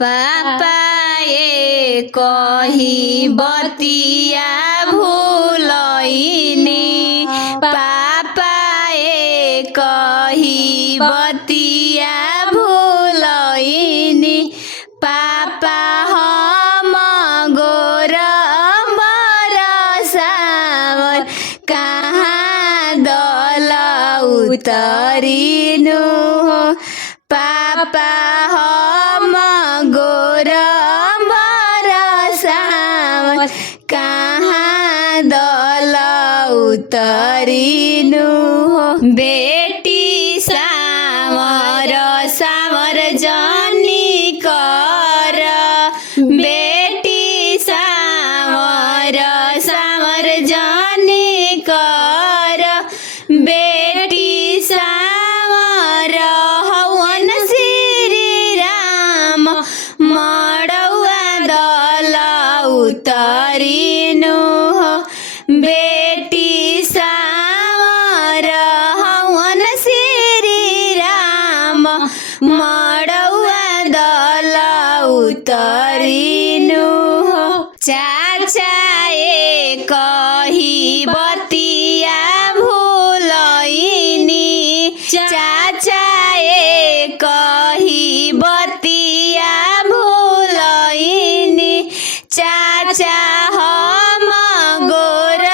पापा ए कही बतिया भूलैनी पापा ए कही बतिया भूलैनी पापा हम गोर बरसावर कहाँ दल उतरिनु पापा हम गोर बरसावर कहाँ दल उतरिनु बेटी सामर सामर जानी कर बेटी सामर सामर जानी कर बेटी सामर हवन श्री राम मड़ौआ दल उतरिनु बेटी सामर हवन श्री राम मड़ौआ दल उतरिनु चाचा ए कही बतिया भूलैनी चाचा ए कही बतिया भूलैनी चाचा हम गोर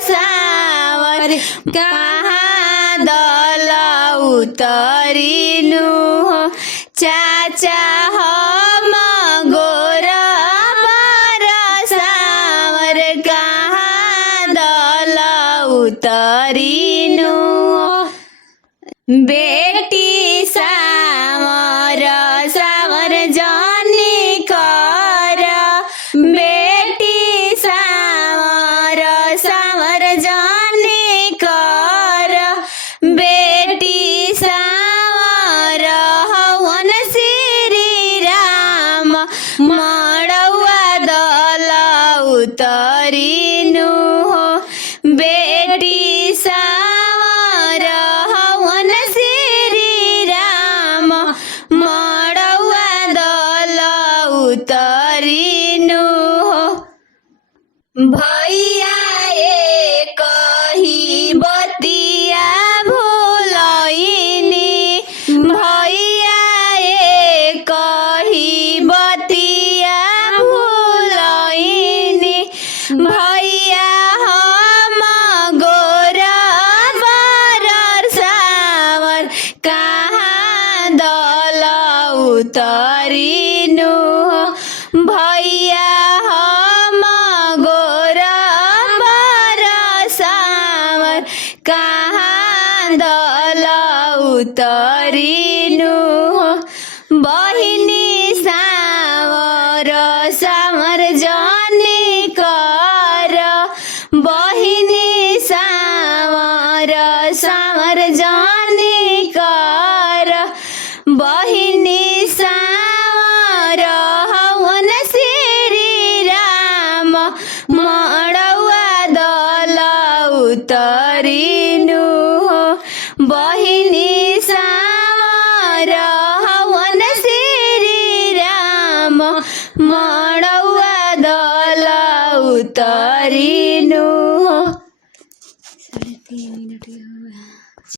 बरसावर कहाँ दल उतरिनु चाचा हम गोर बरसावर कहाँ दल उतरिनु बेटी सामर सामर जानी कर बेटी सामर सामर जानी कर बेटी सामर हवन श्री राम मड़ौआ दल उतरिनु बेटी सामर हवन श्री राम मड़ौआ दल उतरिनु भैया ए कही बतिया भूलैनी भैया ए कही बतिया भूलैनी भैया हम गोर बरसावर कहाँ दल उतरिनु भैया हम गोर बरसावर कहाँ दल उतरिनु बहिनी सावर सामर जानी कर बहिनी सावर सामर जानी कर बहिनी सावर हवन श्री राम मड़ौआ दल उतरिनु बहिनी